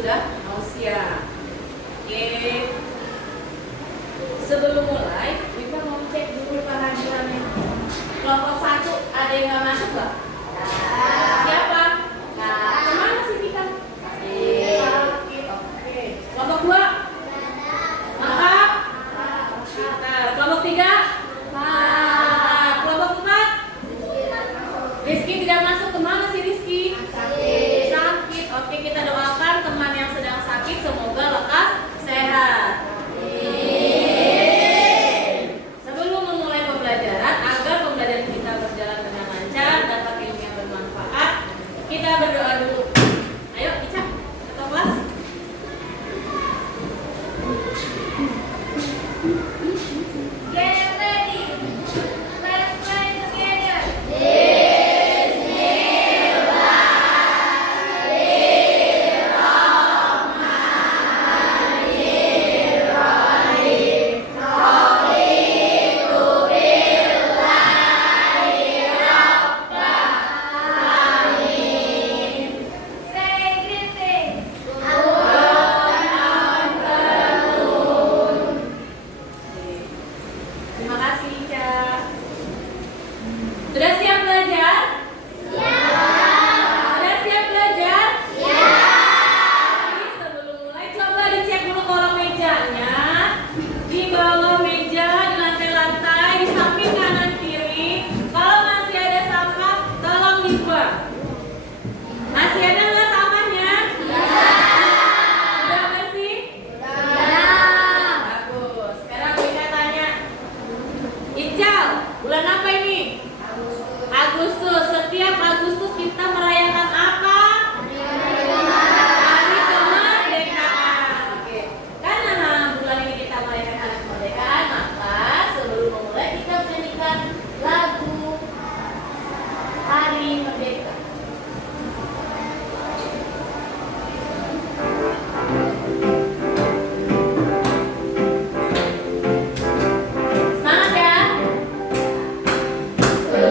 sudah mau siap. Oke. Sebelum mulai, kita mau cek dulu kehadirannya. Kelompok 1 ada yang nggak masuk nggak? Siapa? Kemana sih kita? Oke. Kelompok 2? Mantap. Nah, kelompok 3? Kelompok 4? Rizky tidak masuk. Kemana sih Rizky? Sakit. Oke, kita doakan teman yang sedang sakit semoga lekas sehat. Sebelum memulai pembelajaran, agar pembelajaran kita berjalan dengan lancar, dapat ilmu yang bermanfaat, kita berdoa dulu. Ayo, Ica, ketua kelas. Get ready. Let's pray together. Say greetings. Terima kasih, Ica. Sudah siap belajar? Sudah siap belajar? Jadi sebelum mulai coba dicek dulu kolong mejanya. Di bawah meja, di lantai-lantai, di samping kanan kiri. Kalau masih ada sampah, tolong dibuang. Masih ada nggak sampahnya? Sudah bersih? Bagus. Sekarang Wina tanya, Ical, bulan apa ini? Agustus. Setiap Agustus kita merayakan apa? Hari kemerdekaan. Oke. Karena bulan ini kita merayakan hari kemerdekaan, maka sebelum memulai kita menyanyikan lagu Hari Merdeka. Semangat ya. 17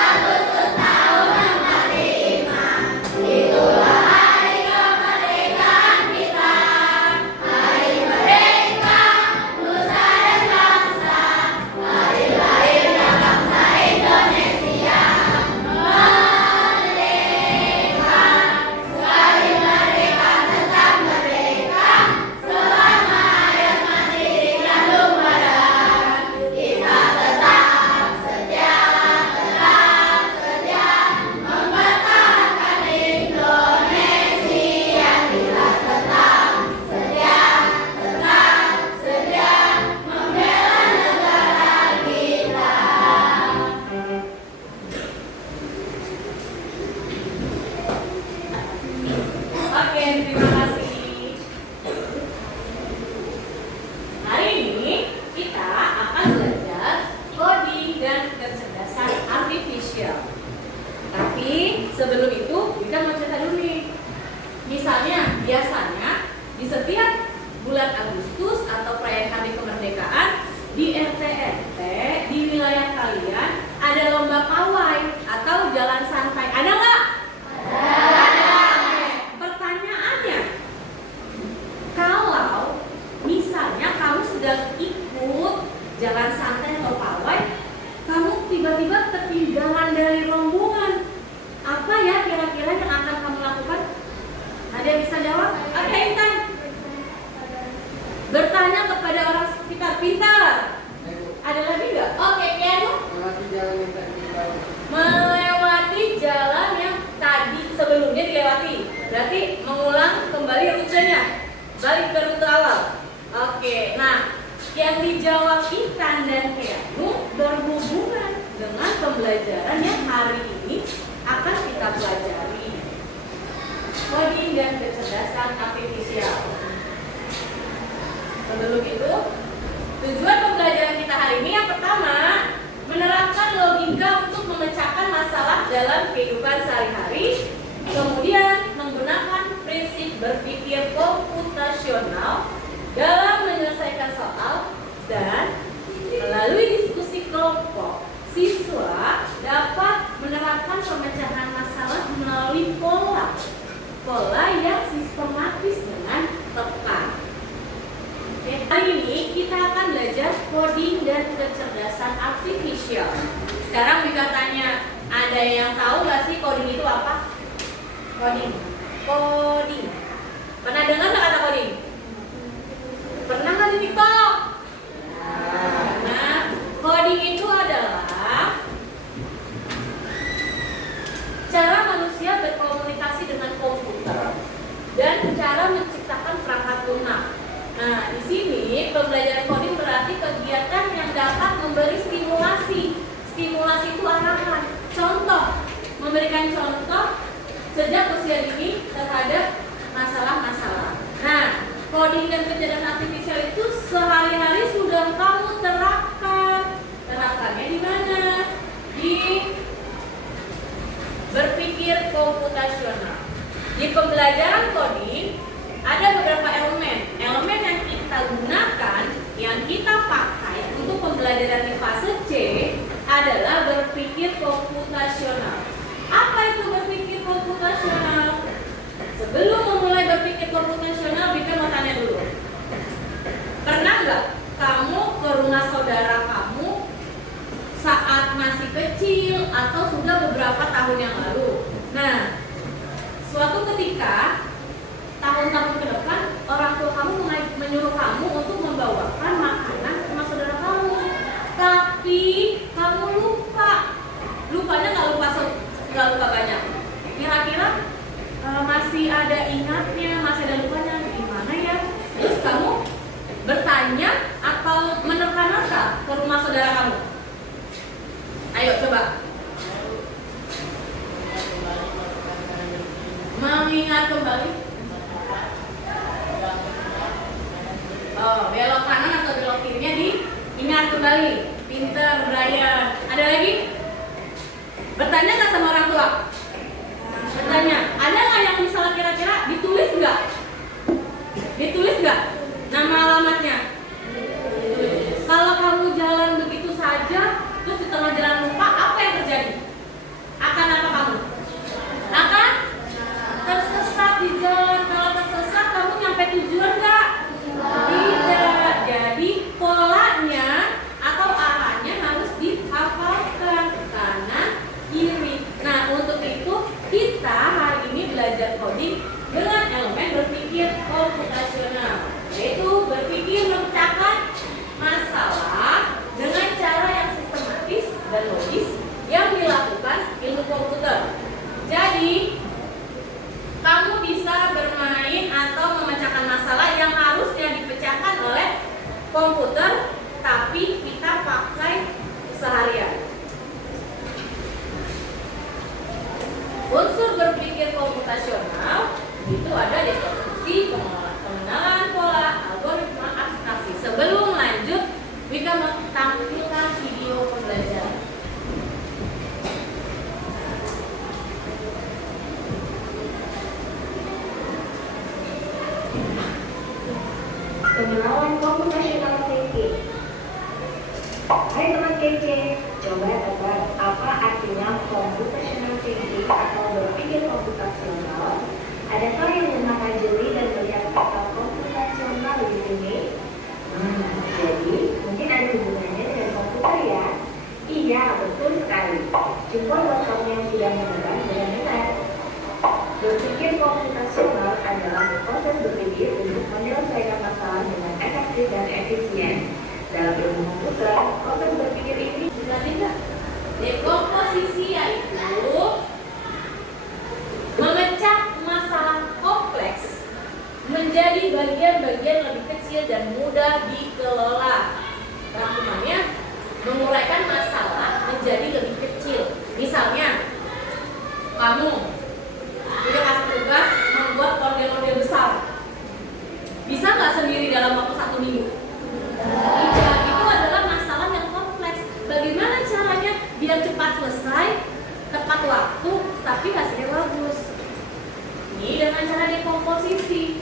Agustus tahun 45, itulah hari kemerdekaan kita. Hari merdeka, nusa dan bangsa, hari lahirnya bangsa Indonesia. Merdeka, sekali merdeka tetap merdeka, selama air masih dikandung badan. Kita tetap setia mempertahankan Indonesia. Kita tetap setia membela negara kita. Oke, terima kasih. Hari ini kita akan belajar coding dan kecerdasan artifisial. Tapi sebelum itu kita mau cerita dulu nih. Misalnya, biasanya di setiap bulan Agustus atau perayaan hari kemerdekaan di RT di wilayah kalian ada lomba pawai atau jalan santai. Ada nggak? Ada. Pertanyaannya, kalau misalnya kamu sedang ikut jalan santai atau pawai, kamu tiba-tiba ketinggalan dari rombongan, apa ya kira-kira yang akan kamu lakukan? Ada yang bisa jawab? Oke, Intan. Bertanya kepada orang sekitar. Pintar. Ada lagi nggak? Oke, Piano. Melewati jalan yang tadi sebelumnya dilewati. Berarti mengulang kembali rutenya. Balik ke rute awal. Oke, nah yang dijawab Intan dan Piano berhubungan dengan pembelajaran yang hari ini akan kita pelajari. Coding dan kecerdasan artifisial. Sebelum itu, tujuan pembelajaran kita hari ini yang pertama, menerapkan logika untuk memecahkan masalah dalam kehidupan sehari-hari. Kemudian, menggunakan prinsip berpikir komputasional dalam menyelesaikan soal. Dan melalui diskusi kelompok, siswa dapat menerapkan pemecahan masalah melalui pola pola yang sistematis dengan tepat. Oke, hari ini kita akan belajar coding dan kecerdasan artifisial. Sekarang Bika tanya, ada yang tahu nggak sih coding itu apa? Coding. Pernah dengar nggak kata coding? Pernah nggak di TikTok? Nah, coding itu adalah cara manusia berkomunikasi dengan komputer dan cara menciptakan perangkat lunak. Nah, di sini pembelajaran coding berarti kegiatan yang dapat memberi stimulasi. Stimulasi itu arahan. Contoh, memberikan contoh sejak usia dini terhadap masalah-masalah. Nah, coding dan kecerdasan artifisial itu sehari-hari sudah kamu terapkan. Terapkannya di mana? Di berpikir komputasional. Di pembelajaran coding ada beberapa elemen. Elemen yang kita gunakan, yang kita pakai untuk pembelajaran di fase C adalah berpikir komputasional. Apa itu berpikir komputasional? Sebelum memulai berpikir komputasional, Bika mau tanya dulu. Pernah nggak kamu ke rumah saudara kamu saat masih kecil atau sudah beberapa tahun yang lalu? Nah, suatu ketika tahun-tahun ke depan orang tua kamu menyuruh kamu untuk membawakan makanan ke rumah saudara kamu, tapi kamu lupa. Lupanya nggak lupa banyak. Kira-kira masih ada ingatnya, masih ada lupanya, gimana ya? Terus kamu bertanya atau menerka-nerka ke rumah saudara kamu? Ayo coba. Mengingat kembali. Oh, belok kanan atau belok kirinya diingat kembali. Pinter, Brian. Ada lagi? Bertanya nggak sama orang tua? Bertanya. Ada nggak yang misalnya kira-kira ditulis nggak? Ditulis nggak nama alamatnya? Kalau kamu jalan begitu saja, terus di tengah jalan lupa, apa yang terjadi? Akan apa kamu? Akan tersesat di jalan. Kalau tersesat, kamu nyampe tujuan nggak? Tidak. Jadi polanya atau arahnya harus dihafalkan kanan kiri. Nah, untuk itu kita hari ini belajar coding dengan elemen berpikir komputasional, yaitu berpikir memecahkan masalah dengan cara yang sistematis dan logis yang dilakukan ilmu komputer. Jadi, kamu bisa bermain atau memecahkan masalah yang harusnya dipecahkan oleh komputer, tapi kita pakai seharian. Unsur berpikir komputasional itu ada di konstruksi, pengenalan pola, algoritma, abstraksi. Sebelum lanjut, Wika mau tampilkan video pembelajaran. Pengenalan computational thinking. Hai teman kece, coba tebak apa artinya computational thinking atau berpikir komputasional? Adakah yang bernama jeli dan melihat kata komputasional di sini? Jadi mungkin ada hubungannya dengan komputer ya? Iya, betul sekali. Jumpa buat kamu yang sudah mendengar dengan benar. Berpikir komputasional adalah proses berpikir untuk menyelesaikan masalah dengan efektif dan efisien. Dalam ilmu komputer, proses berpikir ini Tidak. Dekomposisi yaitu memecah masalah kompleks menjadi bagian-bagian lebih kecil dan mudah dikelola. Rangkumannya menguraikan masalah menjadi lebih kecil. Misalnya, kamu udah kasih tugas membuat ondel-ondel besar. Bisa nggak sendiri dalam waktu 1 minggu? Tidak, itu adalah masalah yang kompleks. Bagaimana caranya biar cepat selesai, tepat waktu, tapi hasilnya bagus? Ini dengan cara dekomposisi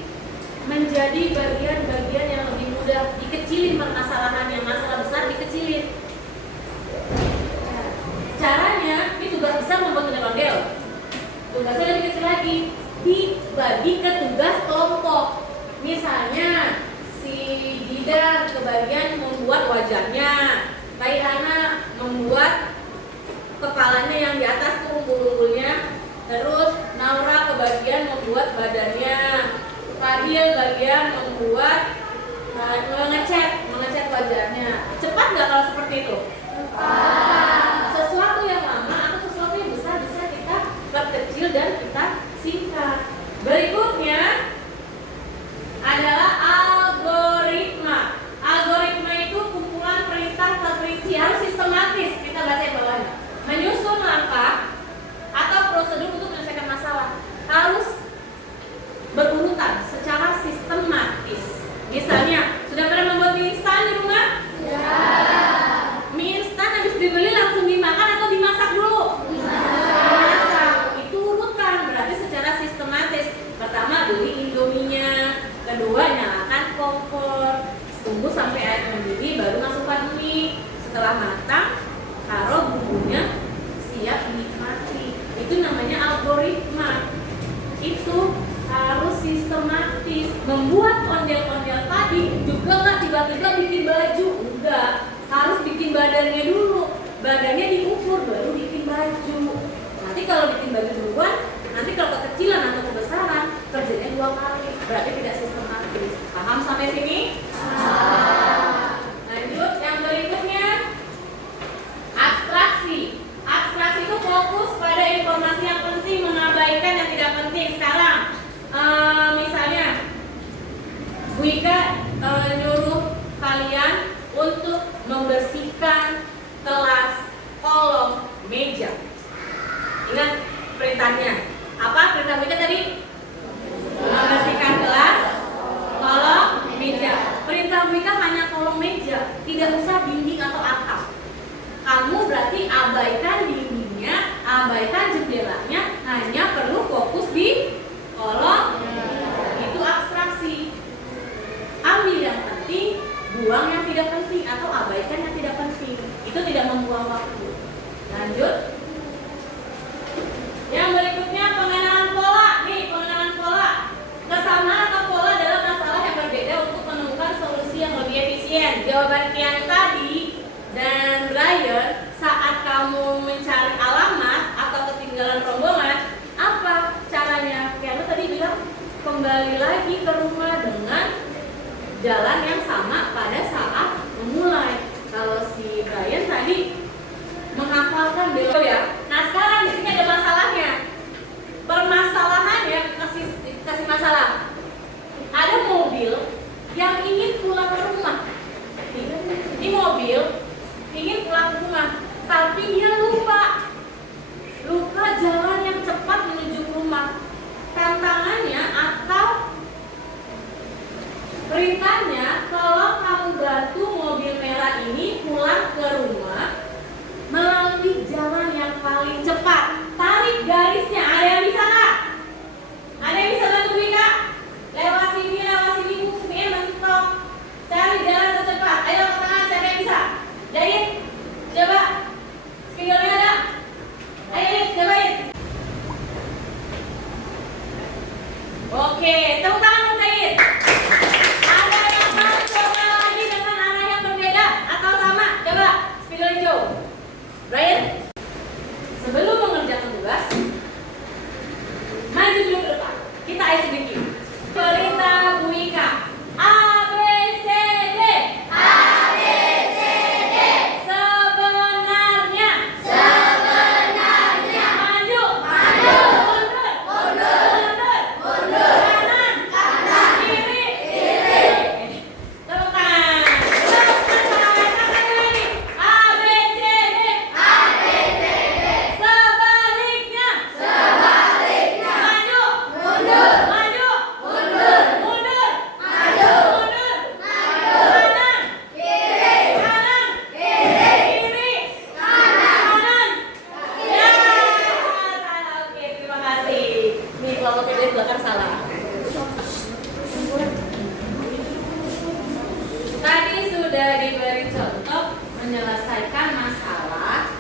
menjadi bagian-bagian yang lebih mudah, dikecilin permasalahan yang masalah besar dikecilin. Caranya, ini tugas besar membuat ondel-ondel. Tugasnya lebih kecil lagi, dibagi ke tugas kelompok. Misalnya si Gida kebagian membuat wajahnya, Kak Irana membuat kepalanya yang di atas tuh umbul-umbulnya, terus Naura kebagian membuat badannya, Fadil bagian membuat mengecat wajahnya. Cepat nggak kalau seperti itu? Sesuatu yang lama atau sesuatu yang besar bisa kita perkecil dan kita singkat. Berikutnya adalah algoritma. Algoritma itu kumpulan perintah terperinci, harus sistematis. Kita baca di bawahnya. Menyusun langkah atau prosedur untuk menyelesaikan masalah harus berurutan secara sistematis. Misalnya, sudah pernah membuat mie instan di rumah? Ya. Mie instan habis dibeli langsung dimakan atau dimasak dulu? Dimasak. Itu urutan, berarti secara sistematis. Pertama beli indominya, kedua nyalakan kompor, tunggu sampai air mendidih, baru masukkan mie. Setelah matang, taruh bumbunya, siap dinikmati. Itu namanya algoritma. Itu harus sistematis. Membuat ondel-ondel tadi juga nggak tiba-tiba bikin baju, enggak. Harus bikin badannya dulu. Badannya diukur baru bikin baju. Nanti kalau bikin baju duluan, nanti kalau kekecilan atau kebesaran kerjanya 2 kali. Berarti tidak sistematis. Paham sampai sini? Lanjut yang berikutnya, abstraksi. Abstraksi itu fokus pada informasi yang penting, mengabaikan yang tidak penting. Sekarang misalnya Bu Ika nyuruh kalian untuk membersihkan kelas, kolom, meja. Ingat perintahnya. Apa perintah Bu Ika tadi? Membersihkan kelas, kolom, meja. Perintah Bu Ika hanya kolom meja, tidak usah dinding atau atap. Kamu berarti abaikan dindingnya, abaikan jendelanya, hanya perlu fokus di kolom. Itu abstraksi. Ambil yang penting, buang yang tidak penting, atau abaikan yang tidak penting. Itu tidak membuang waktu. Lanjut. Yang berikutnya pengenalan pola. Nih, pengenalan pola. Kesamaan atau pola dalam masalah yang berbeda untuk menemukan solusi yang lebih efisien. Jawaban Kian tadi dan Brian, saat kamu mencari alamat atau ketinggalan rombongan, apa caranya? Kian tadi bilang kembali lagi ke rumah dengan jalan yang sama pada saat memulai. Kalau si Brian tadi menghafalkan belok ya. Nah sekarang di sini ada masalahnya. Permasalahannya kasih masalah. Ada mobil yang ingin pulang ke rumah. Ini mobil ingin pulang ke rumah, tapi dia lupa jalan yang cepat menuju ke rumah. Tantangannya atau perintahnya, kalau kamu bantu mobil merah ini pulang ke rumah melalui jalan yang paling cepat. Tarik garisnya. Ada yang bisa nggak? Ada yang bisa bantu Wika? Lewat sini, mentok. Cari jalan tercepat. Ayo ke tangan, siapa yang bisa? Jahit, coba. Spidolnya ada? Ayo, cobain. Oke, tepuk tangan untuk Jahit. Ada yang mau coba lagi dengan arah yang berbeda atau sama? Coba, spidol hijau. Brian, sebelum mengerjakan tugas, maju dulu ke depan. Kita ais sedikit. Perintah Bu Ika. A, B, C, D. A, B, C, D. Sebenarnya. Maju. Mundur. Kanan. Kiri. Tepuk tangan. Sekali lagi. A, B, C, D. Sebaliknya. Maju. Mundur. Kanan. Kiri. Kanan. Ya. Salah. Oke, terima kasih. Nih, kalau pilih belakang salah. Tadi sudah diberi contoh menyelesaikan masalah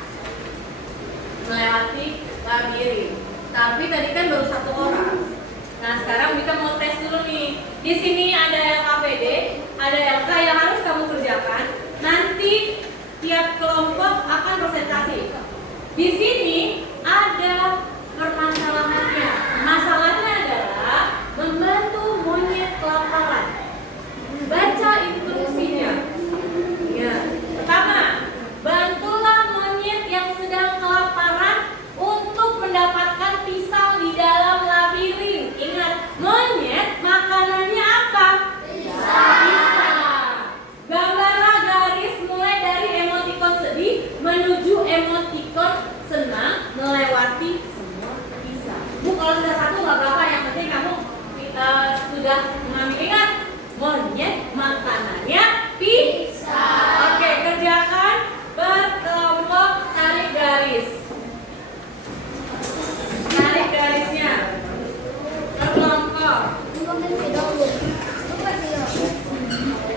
melewati labirin. Tapi tadi kan baru 1 orang. Nah, sekarang kita mau tes dulu nih. Di sini ada LKPD, ada LK yang harus kamu kerjakan. Nanti tiap kelompok akan presentasi. Di sini ada permasalahannya. Masalahnya adalah membantu monyet kelaparan. Baca instruksinya. Ya, pertama, bantulah monyet yang sedang kelaparan untuk mendapatkan pisang di dalam labirin. Ingat, monyet makanannya apa? Pisang. Gambarlah garis mulai dari emotikon sedih menuju emotikon senang melewati semua pisang. Bu, kalau sudah satu nggak apa-apa, yang penting kamu sudah mengambil. Ingat, monyet makanannya pisang. Oke, kerjakan berkelompok, tarik garis. Tarik garisnya berkelompok.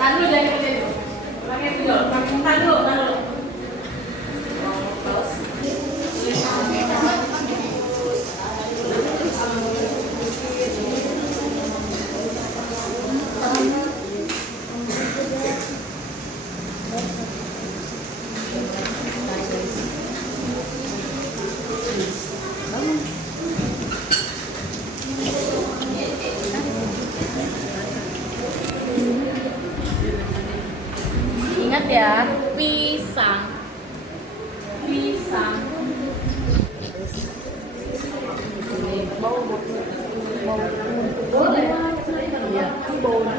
Tahan dulu, jangan kerja dulu. Pakai dulu, tahan dulu. Terus. Ingat ya, pisang. Pisang. Boleh. Iya. Merubung.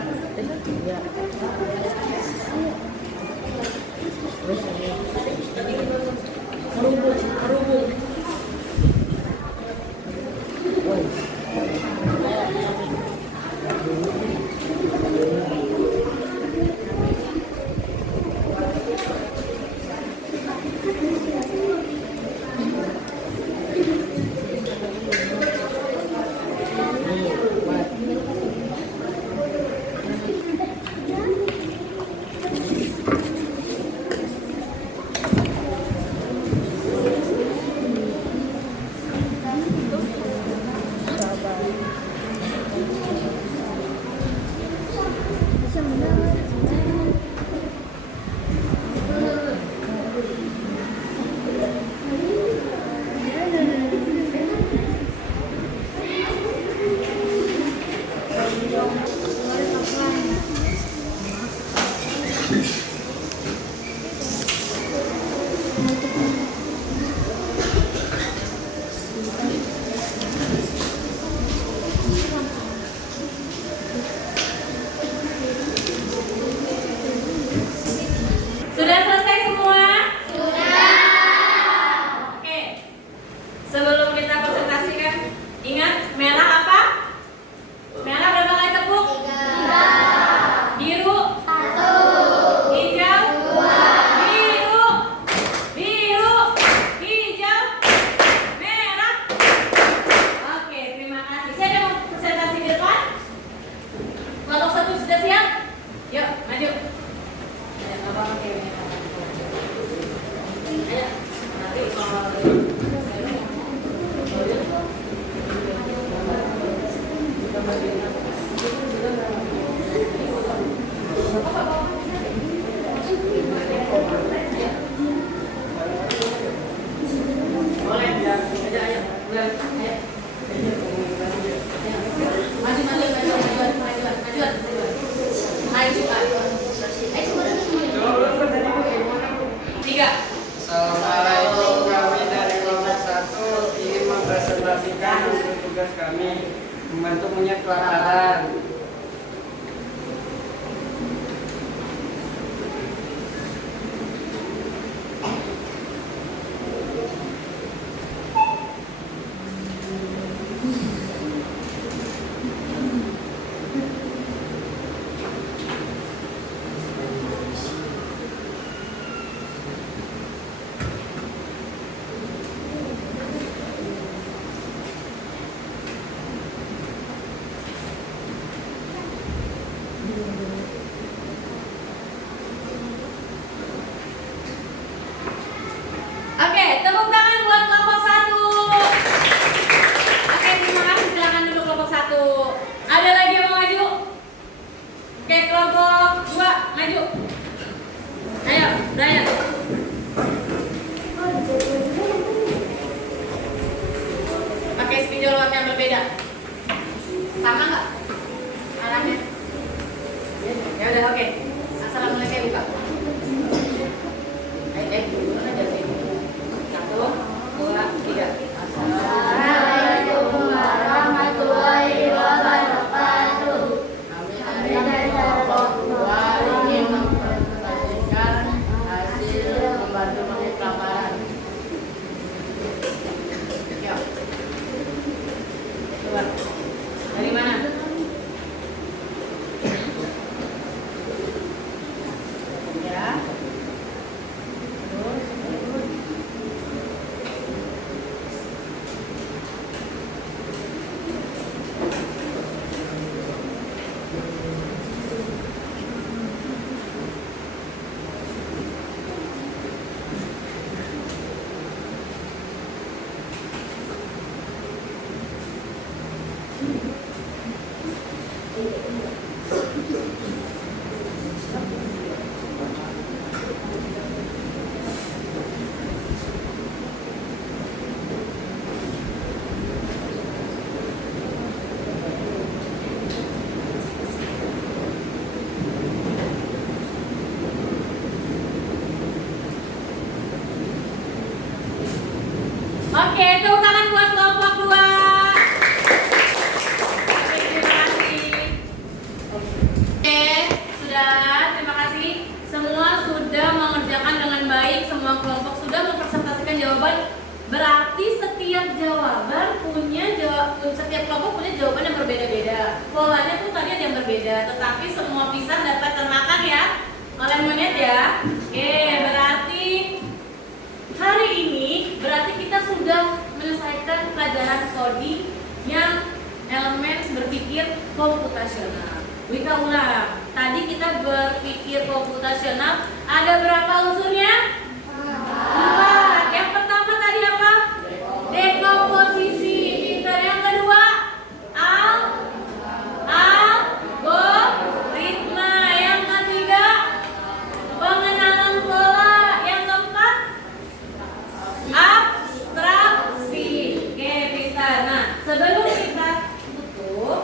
Sudah selesai semua? Sudah. Oke. Sebelum kita presentasikan, ingat merah apa? Merah berapa kali tepuk? 3. Biru? 1. Hijau? 2. Biru, hijau, merah. Oke, terima kasih. Saya mau presentasi di depan. Kelompok 1 sudah siap? Yuk, maju. Assalamualaikum, kami dari kelompok 1 ingin mempresentasikan hasil tugas kami membantu monyet kelaparan. Oke, tepuk tangan buat kelompok 1. Oke, terima kasih. Silakan duduk kelompok 1. maju. Ayo, Brian. Pakai spidol warna yang berbeda. Sama nggak arahnya? Ya udah, oke. Assalamualaikum, buka. Dulu aja sih. 1, 2, 3. Assalamualaikum warahmatullahi wabarakatuh. Kami dari kelompok 2 ingin mempresentasikan hasil membantu menit pelajaran. Yuk. Coba. Dari mana? Ya. Terus. Oke, tepuk tangan buat kelompok 2. Oke, terima kasih. Oke, sudah, terima kasih. Semua sudah mengerjakan dengan baik, semua kelompok sudah mempresentasikan jawaban. Berarti setiap jawaban setiap kelompok punya jawaban yang berbeda-beda. Polanya pun tadi ada yang berbeda, tetapi semua pisang dapat termakan ya oleh monyet ya. Oke, berarti hari ini kita sudah menyelesaikan pelajaran coding yang elemen berpikir komputasional. Wika ulang. Tadi kita berpikir komputasional ada berapa unsurnya? 4. Yang pertama tadi apa? Dekomposisi. Pintar. Yang kedua algoritma. Yang ketiga pengenalan pola. Yang keempat abstraksi. Oke, pintar. Nah, sebelum kita tutup,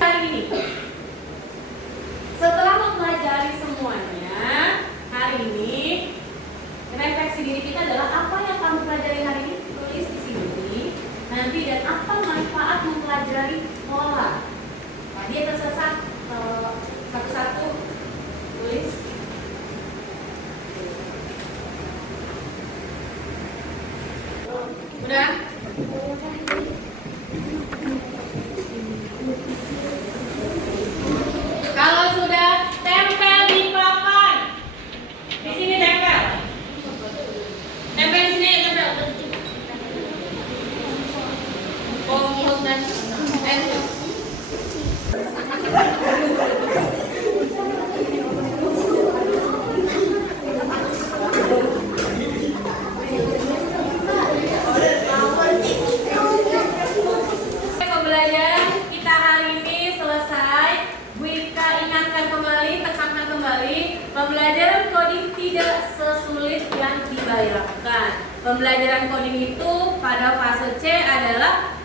hari ini setelah mempelajari semuanya, hari ini refleksi diri kita adalah apa yang kamu pelajari hari ini, tulis di sini nanti, dan apa manfaat mempelajari pola. Tadi yang tersesat satu-satu tulis. Udah? Kalau sudah, tempel di papan. Di sini tempel. Tempel di sini, tempel. Kompos dan pembelajaran kita hari ini selesai. Wika ingatkan kembali, tekankan kembali, pembelajaran coding tidak sesulit yang dibayangkan. Pembelajaran coding itu pada fase C adalah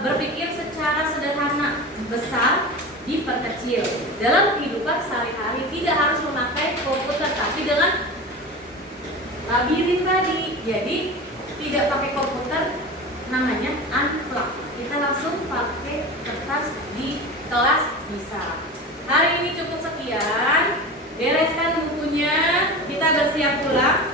berpikir secara sederhana, besar diperkecil. Dalam kehidupan sehari-hari tidak harus memakai komputer, tapi dengan labirin tadi. Jadi tidak pakai komputer, namanya unplug. Kita langsung pakai kertas di kelas bisa. Hari ini cukup sekian. Bereskan bukunya, kita bersiap pulang.